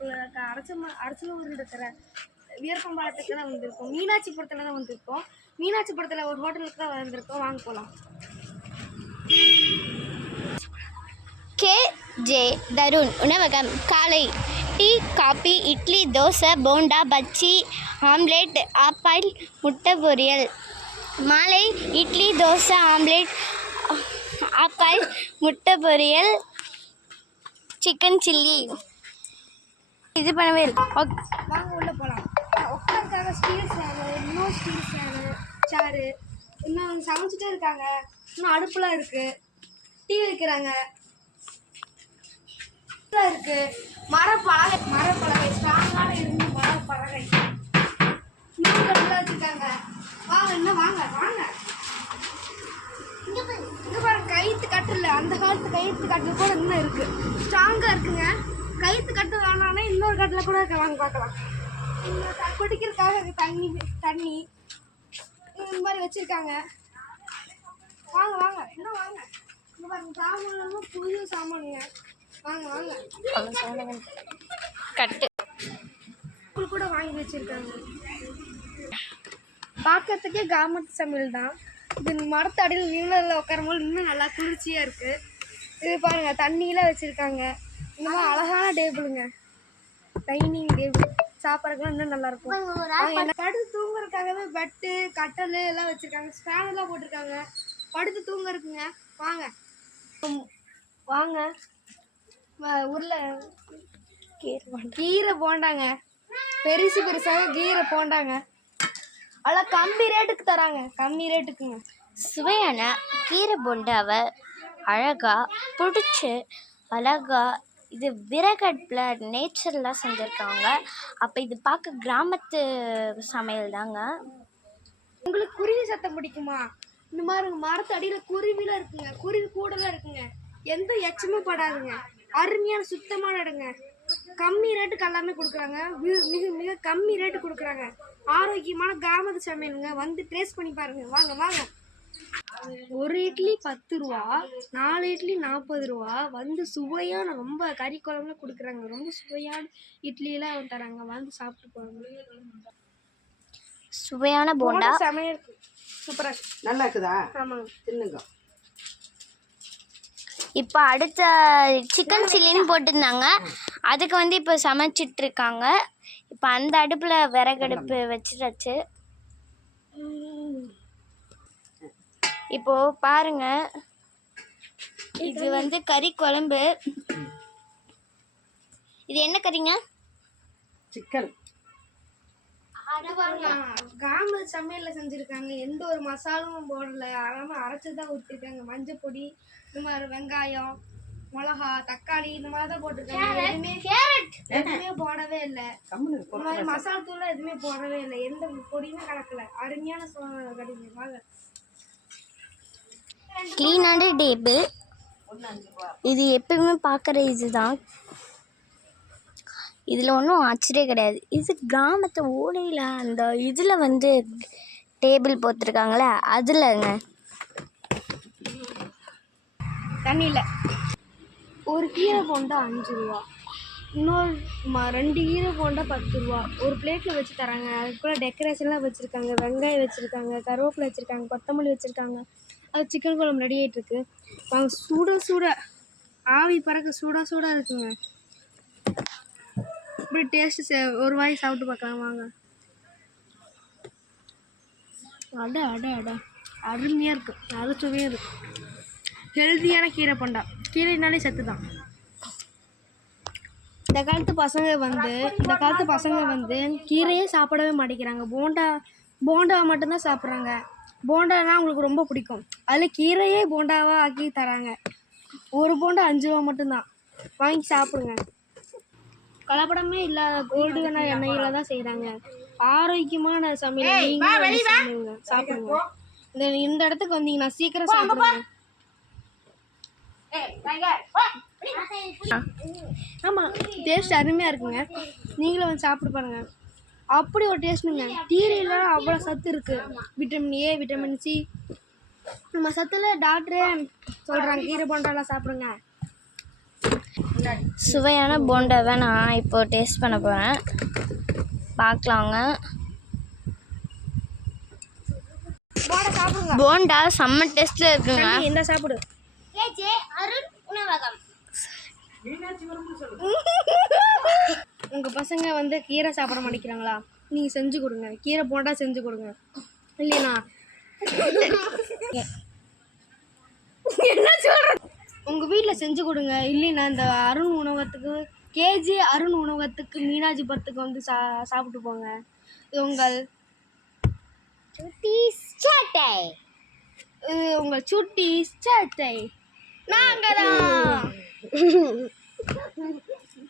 ரோட்டில் இருக்க அரசலூர் இருக்கிற வீரப்பம்பாளத்துக்கு தான் வந்திருக்கோம். மீனாட்சிபுரத்தில் தான் வந்திருக்கோம். மீனாட்சிபுரத்தில் ஒரு ஹோட்டலுக்கு தான் வந்திருக்கோம். வாங்க போகலாம். கே.ஜே. தருண் உணவகம். காலை tea, coffee, idli, dosa, bonda, bajji, omelette, half boil, முட்டை பொரியல். மாலை இட்லி, தோசை, ஆம்லேட், ஆப்பாயில், முட்டை பொரியல், சிக்கன் சில்லி. இது பண்ணவே இருக்கு. வாங்க உள்ளே போகலாம். உட்காருக்காக ஸ்டீல் சேரு, இன்னும் ஸ்டீல் சேரு, இன்னும் சமைச்சிட்டே இருக்காங்க. இன்னும் அடுப்புலாம் இருக்குது. டீ வைக்கிறாங்க இருக்கு. மரப்பலகை ஸ்ட்ராங்கான இருந்து மரப்பலகை இன்னும் வச்சுருக்காங்க. வாங்க இன்னும் வாங்க வாங்க. இங்கே பாருங்க, கயிற்று கட்டு இல்லை, அந்த காலத்து கயிற்று கட்டு கூட இன்னும் இருக்கு, ஸ்ட்ராங்காக இருக்குங்க. கயிற்று கட்டு வேணானே இன்னொரு கட்டில் கூட இருக்க. வாங்க பார்க்கலாம். குடிக்கிறதுக்காக தண்ணி இந்த மாதிரி வச்சுருக்காங்க. வாங்க வாங்க இன்னும் வாங்க. இங்கே பாருங்க, சாமான்லாம் புது சாமானுங்க. வாங்க வாங்க. கட்டு கூட வாங்கி வச்சுருக்காங்க. பார்க்கறதுக்கே கிராமத்து சமையல் தான். இது மரத்தடியில் நீரில் உட்காரும்போது இன்னும் நல்லா குளிர்ச்சியாக இருக்குது. இது பாருங்கள், தண்ணியெலாம் வச்சுருக்காங்க. இந்த மாதிரி அழகான டேபிளுங்க, டைனிங் டேபிள். சாப்பிட்றதுக்குலாம் இன்னும் நல்லாயிருக்கும். படுத்து தூங்குறதுக்காகவே பெட்டு, கட்டல் எல்லாம் வச்சுருக்காங்க. ஸ்பேனெல்லாம் போட்டிருக்காங்க. படுத்து தூங்குறதுக்குங்க. வாங்க வாங்க. கீரை போண்டாங்க, பெருசாக கீரை போண்டாங்க. அதெல்லாம் கம்மி ரேட்டுக்கு தராங்க, கம்மி ரேட்டுக்குங்க. சுவையான கீரை போண்டாவை அழகா பிடிச்சி அழகா இது விறகடுப்பில் நேச்சுரலாக செஞ்சுருக்காங்க. அப்போ இது பார்க்க கிராமத்து சமையல் தாங்க. உங்களுக்கு குருவி சத்தம் பிடிக்குமா? இந்த மாதிரி மரத்து அடியில் குருவிலாம் இருக்குங்க, குருவி கூடலாம் இருக்குங்க. எந்த எச்சமும் படாதுங்க. அருமையான சுத்தமான இடங்க. கம்மி ரேட்டுக்கு எல்லாமே கொடுக்குறாங்க. மிக மிக கம்மி ரேட்டு கொடுக்குறாங்க. ஆரோக்கியமான கிராமத்து சமையலுங்க. வந்து டேஸ்ட் பண்ணி பாருங்க. வாங்க வாங்க. ஒரு இட்லி 10 ரூபா, 4 இட்லி 40 ரூபா. வந்து சுவையான ரொம்ப கறி குழம்புல கொடுக்குறாங்க. ரொம்ப சுவையான இட்லியெல்லாம் தராங்க. வந்து சாப்பிட்டு போகிறாங்க. சுவையான போண்டா சமையல் சூப்பராக நல்லா இருக்குதா? ஆமாங்க, தின்னுங்க. இப்போ அடுத்த சிக்கன் சில்லின்னு போட்டிருந்தாங்க. அதுக்கு வந்து இப்போ சமைச்சிட்ருக்காங்க. இப்போ அந்த அடுப்பில் விறகடுப்பு வச்சிட்டாச்சு. இப்போது பாருங்க, இது வந்து கறி குழம்பு. இது என்ன கறிங்க? சிக்கன். கிராம சமையல்ல செஞ்சுருக்காங்க. எந்த ஒரு மசாலாவும் போடல, அரைச்சி தான் ஊற்றிருக்காங்க. மஞ்சள் பொடி, இந்த மாதிரி வெங்காயம், மிளகா, தக்காளி இந்த மாதிரி தான் போட்டிருக்காங்க. எதுவுமே போடவே இல்லை. இந்த மாதிரி மசாலா தூள் எதுவுமே போடவே இல்லை. எந்த பொடியுமே கலக்கல. அருமையான கடைங்க. வாங்க. க்ளீனான டேபிள். இது எப்பயுமே பார்க்குற இதுதான். இதில் ஒன்றும் ஆச்சரியம் கிடையாது. இது கிராமத்து ஓலையில் அந்த இதில் வந்து டேபிள் போட்டிருக்காங்களே அதில்ங்க. தண்ணியில் ஒரு கீரை போண்டா 5 ரூபா, இன்னொரு 2 கீரை போண்டா 10 ரூபா. ஒரு பிளேட்டில் வச்சு தராங்க. அதுக்குள்ளே டெக்கரேஷன்லாம் வச்சுருக்காங்க. வெங்காயம் வச்சுருக்காங்க, கருவேப்பிலை வச்சுருக்காங்க, கொத்தமல்லி வச்சுருக்காங்க. அது சிக்கன் குழம்பு ரெடி ஆகிட்டுருக்கு. வாங்க. சுட ஆவி பறக்க சூடாக இருக்குங்க. இப்படி டேஸ்ட்டு ஒரு வாய் சாப்பிட்டு பார்க்கலாம். வாங்க. அட அருமையாக இருக்கும். அறுசுவையாக இருக்கும். ஹெல்த்தியான கீரை போண்டா. கீரைனாலே சத்து தான். இந்த காலத்து பசங்க வந்து கீரையே சாப்பிடவே மாட்டேங்கிறாங்க. போண்டாவை மட்டும்தான் சாப்பிட்றாங்க. போண்டானா அவங்களுக்கு ரொம்ப பிடிக்கும். அதில் கீரையே போண்டாவாக ஆக்கி தராங்க. ஒரு போண்டா 5 ரூபா மட்டும்தான். வாங்கி சாப்பிடுங்க. கலப்படமே இல்லாத கோல்டுன எண்ணெயில் தான் செய்கிறாங்க. ஆரோக்கியமான சமையல் நீங்க சாப்பிடுங்க. இந்த இடத்துக்கு வந்தீங்கன்னா சீக்கிரம் சாப்பிடுங்க. ஆமாம், டேஸ்ட் அருமையாக இருக்குங்க. நீங்களும் வந்து சாப்பிட்டு பாருங்கள். அப்படி ஒரு டேஸ்ட்டுங்க. கீரையில் அவ்வளோ சத்து இருக்குது. Vitamin A, vitamin C. நம்ம சத்தில் டாக்டரே சொல்கிறாங்க கீரை போண்டாலாம் சாப்பிடுங்க. சுவையான போண்டாவை நான் இப்போ டேஸ்ட் பண்ண போகிறேன். பார்க்கலாங்க. போண்டா சாப்பிடுங்க. போண்டா செம்ம டேஸ்ட்டில் இருக்குங்க. என்ன சாப்பிடு? அருண் உணவகம். உங்கள் பசங்க வந்து கீரை சாப்பிட மாட்டேங்கிறாங்களா? நீங்கள் செஞ்சு கொடுங்க, கீரை போண்டா செஞ்சு கொடுங்க. இல்லைண்ணா என்ன சொல்கிறேன், உங்கள் வீட்டில் செஞ்சு கொடுங்க. இல்லைண்ணா இந்த அருண் உணவகத்துக்கு கேஜி அருண் உணவகத்துக்கு மீனாட்சிபுரத்துக்கு வந்து சாப்பிட்டு போங்க. இது உங்கள் சேட்டை. இது உங்கள் சுட்டி சேட்டை. நாங்கள் தான்